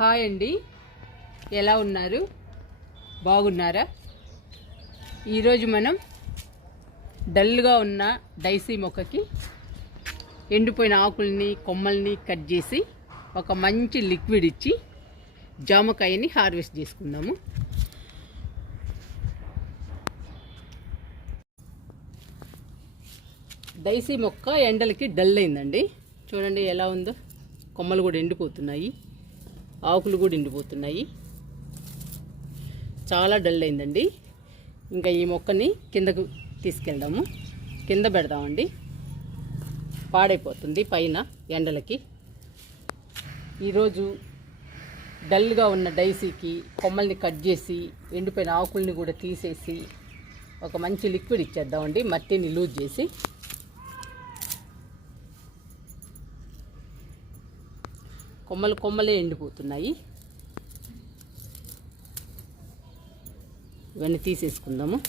Hi అండి. ఎలా ఉన్నారు? బాగున్నారా? ఈరోజు మనం డల్గా ఉన్న డైసీ మొక్కకి ఎండిపోయిన ఆకుల్ని కొమ్మల్ని కట్ చేసి ఒక మంచి లిక్విడ్ ఇచ్చి జామకాయని హార్వెస్ట్ చేసుకుందాము. డైసీ మొక్క ఎండలకి డల్ అయిందండి. చూడండి ఎలా ఉందో. కొమ్మలు కూడా ఎండిపోతున్నాయి. ఆకులు కూడా ఎండిపోతున్నాయి. చాలా డల్ అయిందండి. ఇంకా ఈ మొక్కని కిందకు తీసుకెళ్దాము. కింద పెడదామండి. పాడైపోతుంది పైన ఎండలకి. ఈరోజు డల్గా ఉన్న డైసీకి కొమ్మల్ని కట్ చేసి ఎండిపోయిన ఆకుల్ని కూడా తీసేసి ఒక మంచి లిక్విడ్ ఇచ్చేద్దామండి. మట్టిని లూజ్ చేసి. కొమ్మలు కొమ్మలే ఎండిపోతున్నాయి. ఇవన్నీ తీసేసుకుందాము.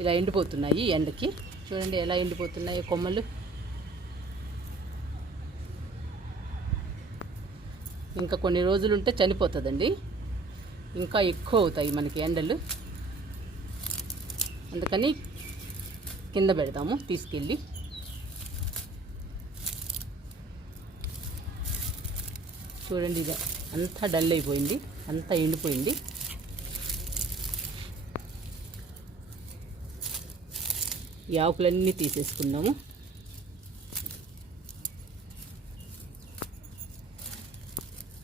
ఇలా ఎండిపోతున్నాయి ఎండకి. చూడండి ఎలా ఎండిపోతున్నాయి కొమ్మలు. ఇంకా కొన్ని రోజులు ఉంటే చనిపోతుందండి. ఇంకా ఎక్కువ అవుతాయి మనకి ఎండలు. అందుకని కింద పెడతాము తీసుకెళ్ళి. చూడండి ఇది అంతా డల్ అయిపోయింది అంతా ఎండిపోయింది. ఈ ఆకులన్నీ తీసేసుకుందాము.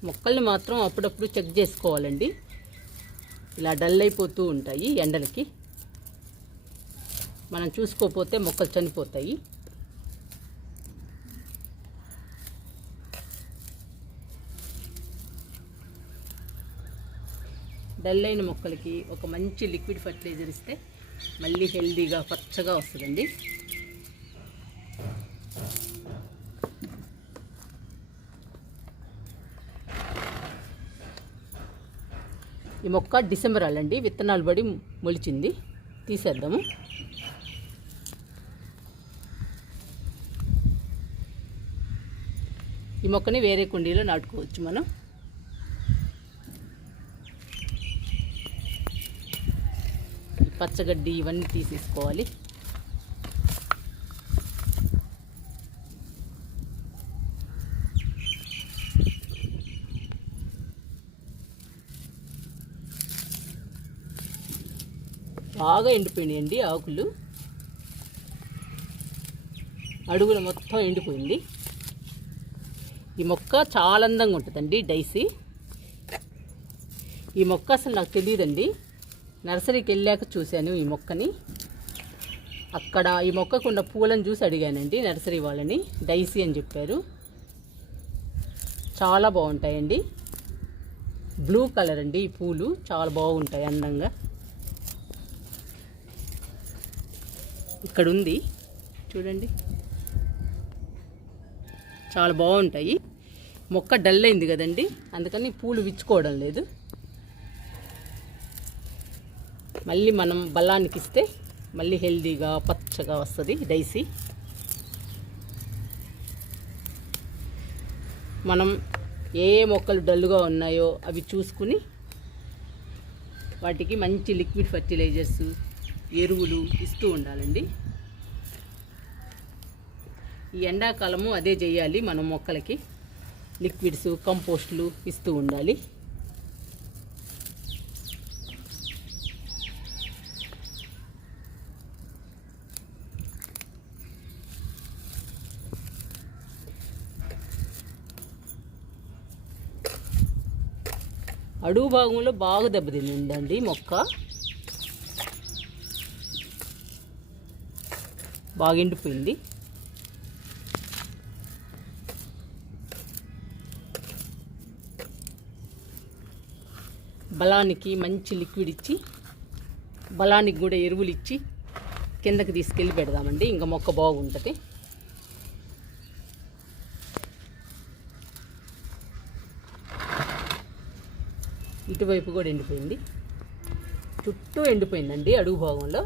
మొక్కల్ని మాత్రం అప్పుడప్పుడు చెక్ చేసుకోవాలండి. ఇలా డల్ అయిపోతూ ఉంటాయి ఎండలకి. మనం చూసుకోకపోతే మొక్కలు చనిపోతాయి. డల్ అయిన మొక్కలకి ఒక మంచి లిక్విడ్ ఫర్టిలైజర్ ఇస్తే మళ్ళీ హెల్దీగా పచ్చగా వస్తుందండి. ఈ మొక్క డిసెంబర్ అల్లండి. విత్తనాలు పడి మొలిచింది. తీసేద్దాము. ఈ మొక్కని వేరే కుండీలో నాటుకోవచ్చు మనం. పచ్చగడ్డి ఇవన్నీ తీసేసుకోవాలి. బాగా ఎండిపోయినాయండి ఆకులు. అడుగులు మొత్తం ఎండిపోయింది. ఈ మొక్క చాలా అందంగా ఉంటుందండి డైసీ. ఈ మొక్క అసలు నాకు తెలియదండి. నర్సరీకి వెళ్ళాక చూశాను ఈ మొక్కని. అక్కడ ఈ మొక్కకు ఉన్న పూలను చూసి అడిగానండి నర్సరీ వాళ్ళని. డైసీ అని చెప్పారు. చాలా బాగుంటాయండి. బ్లూ కలర్ అండి ఈ పూలు. చాలా బాగుంటాయి అందంగా. ఇక్కడ ఉంది చూడండి. చాలా బాగుంటాయి. మొక్క డల్ అయింది కదండి. అందుకని పూలు విచ్చుకోవడం లేదు. మళ్ళీ మనం బలానికి ఇస్తే మళ్ళీ హెల్దీగా పచ్చగా వస్తుంది డైసీ. మనం ఏ మొక్కలు డల్గా ఉన్నాయో అవి చూసుకుని వాటికి మంచి లిక్విడ్ ఫర్టిలైజర్స్ ఎరువులు ఇస్తూ ఉండాలండి. ఈ ఎండాకాలము అదే చేయాలి మనం మొక్కలకి. లిక్విడ్స్ కంపోస్ట్లు ఇస్తూ ఉండాలి. అడుగు భాగంలో బాగా దెబ్బతిందండి మొక్క. బాగా ఎండిపోయింది. బలానికి మంచి లిక్విడ్ ఇచ్చి బలానికి కూడా ఎరువులు ఇచ్చి కిందకి తీసుకెళ్ళి పెడదామండి. ఇంకా మొక్క బాగుంటుంది. ఇటువైపు కూడా ఎండిపోయింది. చుట్టూ ఎండిపోయిందండి అడుగు భాగంలో.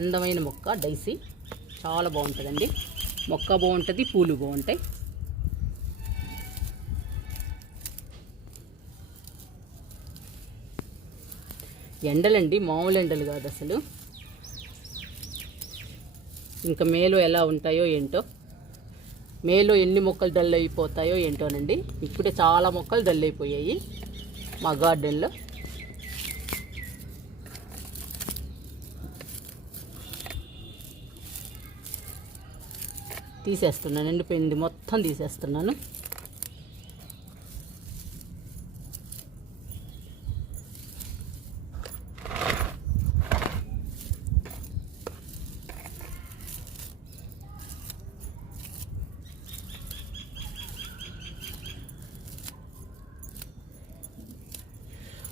అందమైన మొక్క డైసీ. చాలా బాగుంటుందండి. మొక్క బాగుంటుంది పూలు బాగుంటాయి. ఎండలండి మామూలు ఎండలు కాదు అసలు. ఇంకా మేలో ఎలా ఉంటాయో ఏంటో. మేలో ఎన్ని మొక్కలు డల్ అయిపోతాయో ఏంటోనండి. ఇప్పుడే చాలా మొక్కలు డల్ అయిపోయాయి మా గార్డెన్లో. తీసేస్తున్నాను ఎండిపోయింది మొత్తం తీసేస్తున్నాను.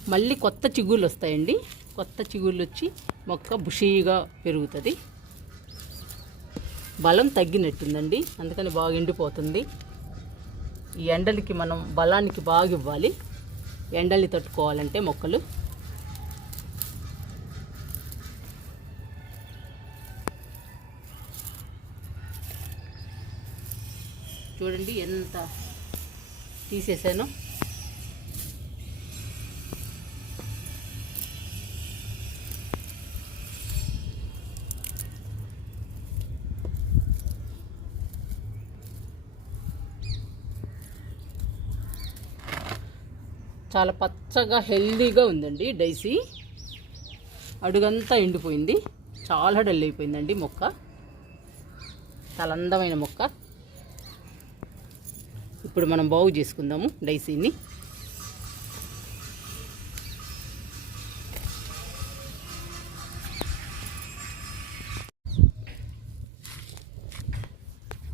మళ్ళీ కొత్త చిగుళ్ళు వస్తాయండి. కొత్త చిగుళ్ళు వచ్చి మొక్క బుషీగా పెరుగుతుంది. బలం తగ్గినట్టుందండి. అందుకని బాగా ఎండిపోతుంది. ఈ ఎండలకి మనం బలానికి బాగా ఇవ్వాలి. ఎండల్ని తట్టుకోవాలంటే మొక్కలు. చూడండి ఎంత తీసేసాను. చాలా పచ్చగా హెల్దీగా ఉందండి డైసీ. అడుగంతా ఎండిపోయింది. చాలా డల్ అయిపోయిందండి మొక్క. చాలా అందమైన మొక్క. ఇప్పుడు మనం బాగు చేసుకుందాము డైసీని.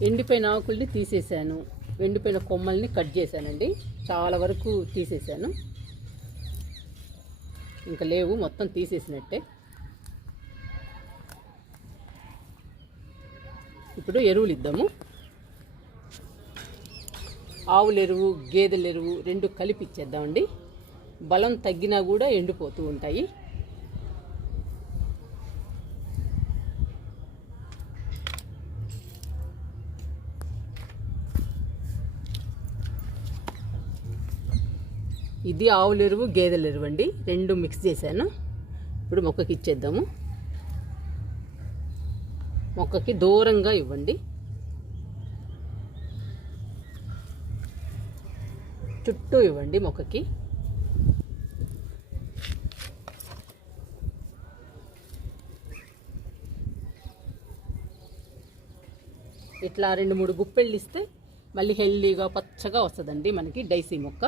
ఎండిపోయిన ఆకుల్ని తీసేసాను. ఎండిపోయిన కొమ్మల్ని కట్ చేశానండి. చాలా వరకు తీసేసాను ఇంకా లేవు మొత్తం తీసేసినట్టే. ఇప్పుడు ఎరువులు ఇద్దాము. ఆవుల ఎరువు గేదెల ఎరువు రెండు కలిపి ఇచ్చేద్దామండి. బలం తగ్గినా కూడా ఎండిపోతూ ఉంటాయి. ఇది ఆవుల ఎరువు గేదెల ఎరువు అండి. రెండు మిక్స్ చేశాను. ఇప్పుడు మొక్కకి ఇచ్చేద్దాము. మొక్కకి దూరంగా ఇవ్వండి. చుట్టూ ఇవ్వండి మొక్కకి. ఇట్లా రెండు మూడు గుప్పెళ్ళు ఇస్తే మళ్ళీ హెల్దీగా పచ్చగా వస్తుందండి మనకి డైసీ మొక్క.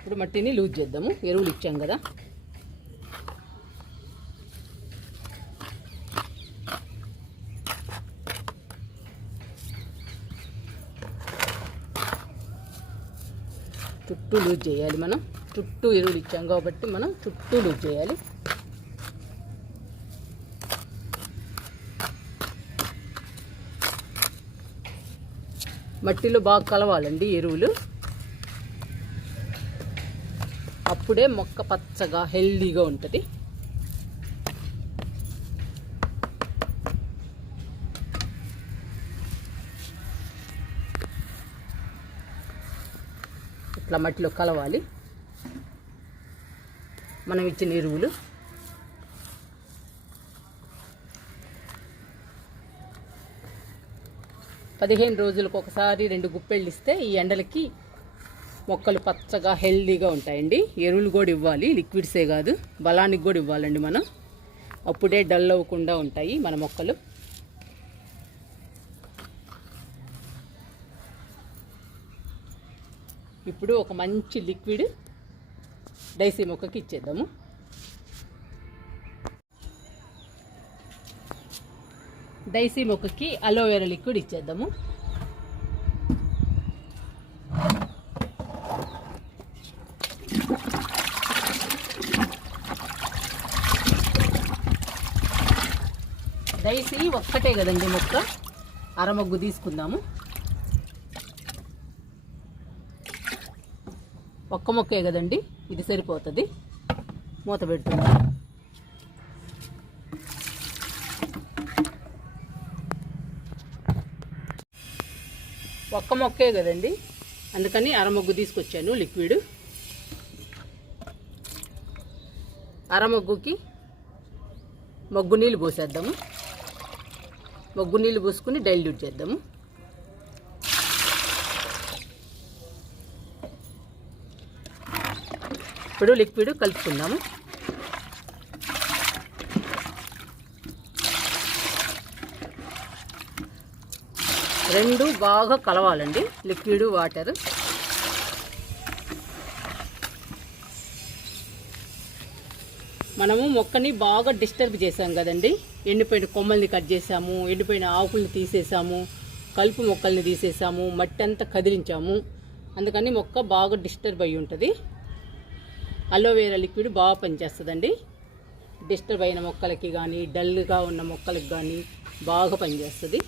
ఇప్పుడు మట్టిని లూజ్ చేద్దాము. ఎరువులు ఇచ్చాం కదా. చుట్టూ లూజ్ చేయాలి మనం. చుట్టూ ఎరువులు ఇచ్చాం కాబట్టి మనం చుట్టూ లూజ్ చేయాలి. మట్టిలో బాగా కలవాలండి ఎరువులు. అప్పుడే మొక్క పచ్చగా హెల్దీగా ఉంటుంది. ఇట్లా మట్టిలో కలవాలి. మనం ఇచ్చిన ఎరువులు. పదిహేను రోజులకు ఒకసారి రెండు గుప్పెళ్ళు ఇస్తే ఈ ఎండలకి మొక్కలు పచ్చగా హెల్దీగా ఉంటాయండి. ఎరువులు కూడా ఇవ్వాలి లిక్విడ్సే కాదు. బలానికి కూడా ఇవ్వాలండి మనం. అప్పుడే డల్ అవ్వకుండా ఉంటాయి మన మొక్కలు. ఇప్పుడు ఒక మంచి లిక్విడ్ డైసీ మొక్కకి ఇచ్చేద్దాము. డైసీ మొక్కకి అలోవెరా లిక్విడ్ ఇచ్చేద్దాము డైసీ ఒక్కటే కదండి మొక్క. అరమగ్గు తీసుకుందాము. ఒక్క మొక్కే కదండి ఇది సరిపోతుంది. మూత పెడుతున్నా ఒక్క మొక్కే కదండి అందుకని అరమొగ్గు తీసుకొచ్చాను లిక్విడ్. అరమొగ్గుకి మొగ్గు నీళ్ళు పోసేద్దాము. మొగ్గు నీళ్ళు పోసుకుని డైల్యూట్ చేద్దాము. ఇప్పుడు లిక్విడ్ కలుపుకుందాము. రెండు బాగా కలవాలండి. లిక్విడ్ వాటర్ మనము మొక్కని బాగా డిస్టర్బ్ చేసాం కదండి. ఎండిపోయిన కొమ్మల్ని కట్ చేసాము ఎండిపోయిన ఆకుల్ని తీసేసాము కలుపు మొక్కల్ని తీసేసాము మట్టి అంతా కదిలించాము. అందుకని మొక్క బాగా డిస్టర్బ్ అయి ఉంటుంది. అలోవేరా లిక్విడ్ బాగా పనిచేస్తుందండి. డిస్టర్బ్ అయిన మొక్కలకి కానీ డల్గా ఉన్న మొక్కలకి కానీ బాగా పనిచేస్తుంది.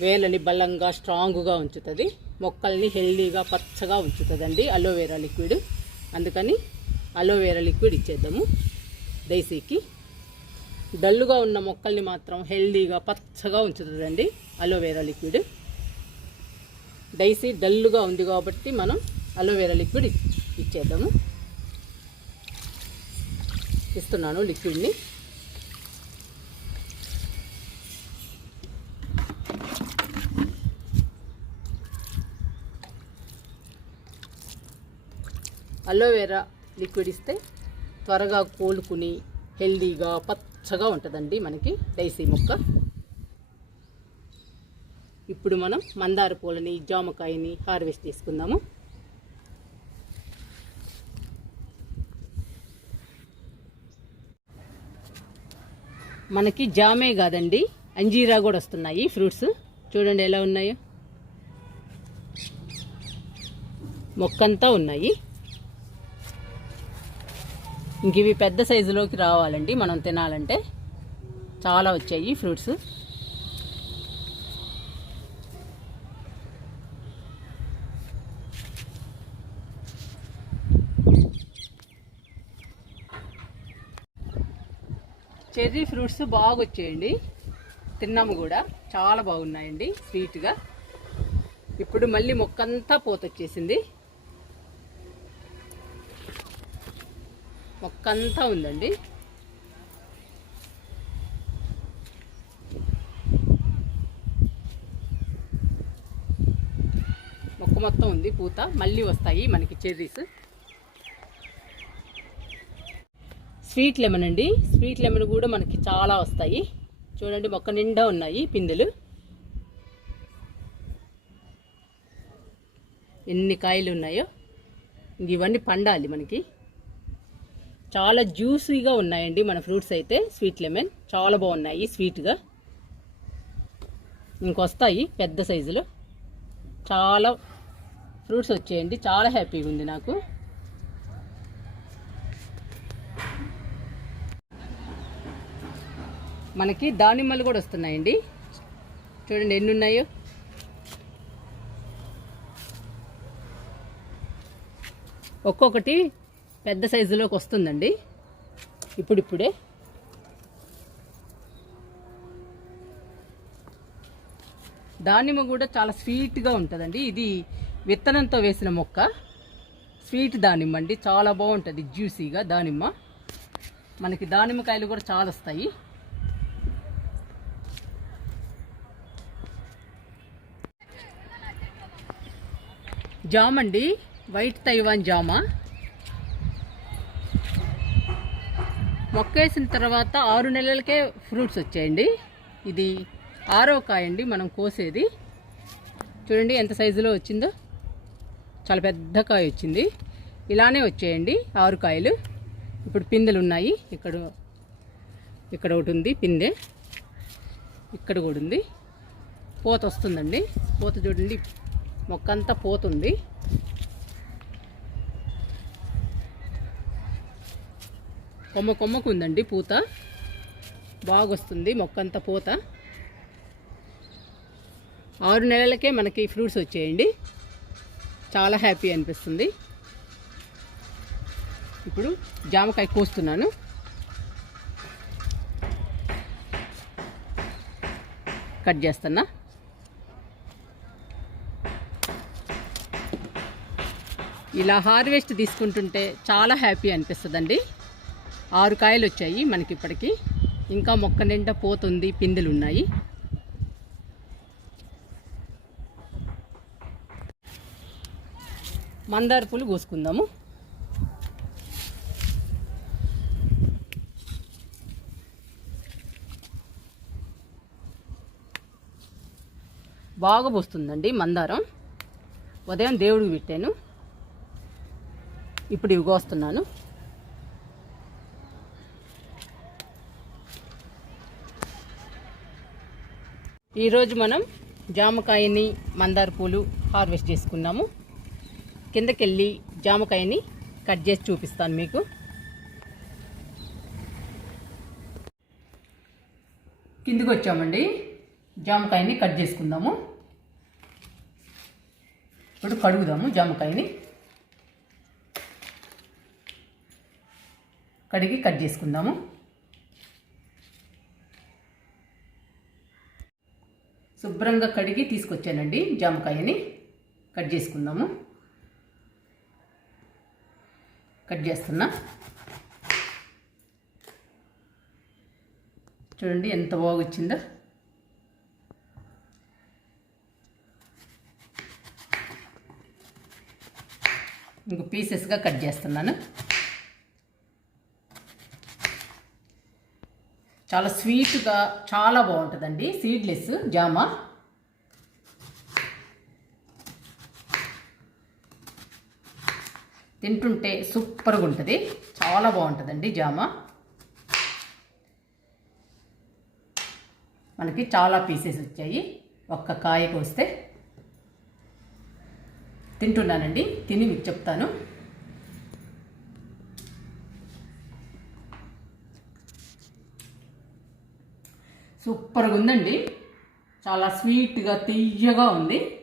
వేలని బలంగా స్ట్రాంగ్గా ఉంచుతుంది. మొక్కల్ని హెల్దీగా పచ్చగా ఉంచుతుందండి అలోవేరా లిక్విడ్. అందుకని అలోవేరా లిక్విడ్ ఇచ్చేద్దాము. దేశీకి. డల్లుగా ఉన్న మొక్కల్ని మాత్రం హెల్దీగా పచ్చగా ఉంచుతుందండి అలోవేరా లిక్విడ్. డైసీ డల్లుగా ఉంది కాబట్టి మనం అలోవేరా లిక్విడ్ ఇచ్చేద్దాము. ఇస్తున్నాను లిక్విడ్ని. అలోవెరా లిక్విడ్ ఇస్తే త్వరగా కోలుకుని హెల్దీగా పచ్చగా ఉంటుందండి మనకి డైసీ మొక్క. ఇప్పుడు మనం మందార పూలని జామకాయని హార్వెస్ట్ చేసుకుందాము. మనకి జామే కాదండి అంజీరా కూడా వస్తున్నాయి ఫ్రూట్స్. చూడండి ఎలా ఉన్నాయో. మొక్కంతా ఉన్నాయి. ఇంక ఇవి పెద్ద సైజులోకి రావాలండి. మనం తినాలంటే చాలా వచ్చాయి ఫ్రూట్స్. చెర్రీ ఫ్రూట్స్ బాగా వచ్చాయండి తిన్నాము కూడా. చాలా బాగున్నాయండి. స్వీట్గా. ఇప్పుడు మళ్ళీ మొక్కంతా పోతొచ్చేసింది. మొక్కంతా ఉందండి. మొక్క మొత్తం ఉంది పూత. మళ్ళీ వస్తాయి మనకి చెర్రీస్. స్వీట్ లెమన్ అండి. స్వీట్ లెమన్ కూడా మనకి చాలా వస్తాయి. చూడండి మొక్క నిండా ఉన్నాయి పిందెలు. ఎన్ని కాయలు ఉన్నాయో. ఇవన్నీ పండాలి మనకి. చాలా జ్యూసీగా ఉన్నాయండి మన ఫ్రూట్స్ అయితే. స్వీట్ లెమన్ చాలా బాగున్నాయి స్వీట్గా. ఇంకొస్తాయి పెద్ద సైజులో. చాలా ఫ్రూట్స్ వచ్చాయండి. చాలా హ్యాపీగా ఉంది నాకు. మనకి దానిమ్మలు కూడా వస్తున్నాయండి. చూడండి ఎన్ని ఉన్నాయో. ఒక్కొక్కటి పెద్ద సైజులోకి వస్తుందండి. ఇప్పుడిప్పుడే. దానిమ్మ కూడా చాలా స్వీట్గా ఉంటుందండి. ఇది విత్తనంతో వేసిన మొక్క. స్వీట్ దానిమ్మ అండి. చాలా బాగుంటుంది జ్యూసీగా దానిమ్మ. మనకి దానిమ్మకాయలు కూడా చాలా వస్తాయి. జామ్ అండి. వైట్ తైవాన్ జామా. మొక్కేసిన తర్వాత ఆరు నెలలకే ఫ్రూట్స్ వచ్చాయండి. ఇది ఆరో కాయ అండి మనం కోసేది. చూడండి ఎంత సైజులో వచ్చిందో. చాలా పెద్ద కాయ వచ్చింది. ఇలానే వచ్చాయండి ఆరు కాయలు. ఇప్పుడు పిందెలు ఉన్నాయి. ఇక్కడ ఇక్కడ ఒకటి ఉంది పిందె. ఇక్కడ కూడా ఉంది. పూత వస్తుందండి. పూత చూడండి. మొక్క అంతా పోతుంది. కొమ్మ కొమ్మకు ఉందండి పూత. బాగా వస్తుంది మొక్క అంతా పూత. ఆరు నెలలకే మనకి ఫ్రూట్స్ వచ్చేయండి. చాలా హ్యాపీ అనిపిస్తుంది. ఇప్పుడు జామకాయ కోస్తున్నాను. కట్ చేస్తున్నా. ఇలా హార్వెస్ట్ తీసుకుంటుంటే చాలా హ్యాపీ అనిపిస్తుందండి. ఆరు కాయలు వచ్చాయి మనకి ఇప్పటికి ఇంకా మొక్క నిండా పోతుంది పిందెలు ఉన్నాయి మందార పూలు కోసుకుందాము. బాగా పోస్తుందండి మందారం. ఉదయం దేవుడికి పెట్టాను. ఇప్పుడు ఇవి కోస్తున్నాను. ఈరోజు మనం జామకాయని మందార పూలు హార్వెస్ట్ చేసుకున్నాము. కిందకెళ్ళి జామకాయని కట్ చేసి చూపిస్తాను మీకు. కిందకి వచ్చామండి. జామకాయని కట్ చేసుకుందాము. ఇప్పుడు కడుగుదాము జామకాయని. కడిగి కట్ చేసుకుందాము. శుభ్రంగా కడిగి తీసుకొచ్చానండి జామకాయని. కట్ చేసుకుందాము. కట్ చేస్తున్నా. చూడండి ఎంత బాగా వచ్చిందో ఇంక పీసెస్గా కట్ చేస్తున్నాను. చాలా స్వీట్గా చాలా బాగుంటుందండి. సీడ్లెస్ జామ. తింటుంటే సూపర్గా ఉంటుంది. చాలా బాగుంటుందండి జామ. మనకి చాలా పీసెస్ వచ్చాయి. ఒక్క కాయకు వస్తే తింటున్నానండి. తిని మీకు చెప్తాను. సూపర్గా ఉందండి. చాలా స్వీట్గా తీయగా ఉంది.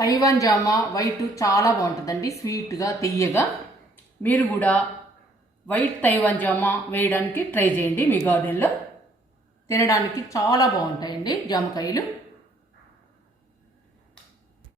తైవాన్ జామ వైట్ చాలా బాగుంటుందండి స్వీట్గా తెయ్యగా. మీరు కూడా వైట్ తైవాన్ జామ వేయడానికి ట్రై చేయండి మీ గార్డెన్లో. తినడానికి చాలా బాగుంటాయండి జామకాయలు.